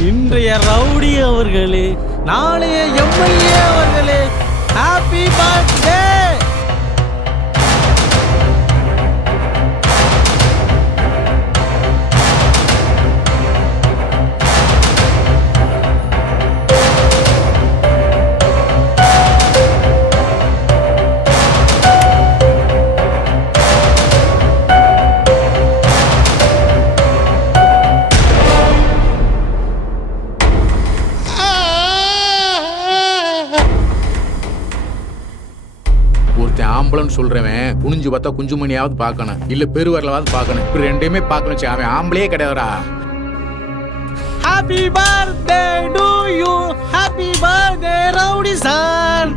இன்றைய ரவுடி அவர்களே, நாளைய எம்எல்ஏ அவர்களே, ஹாப்பி பர்த்டே. ஒருத்தன் ஆம்பளன்னு சொல்றவன் குனிஞ்சு பார்த்தா குஞ்சுமணியாவது பார்க்கணும், இல்ல பெருவரலாவது பார்க்கணும். இப்ப ரெண்டையுமே பார்க்கணும். அவன் ஆம்பளையே கிடையாதுடா. Happy birthday to you, happy birthday rowdy sir.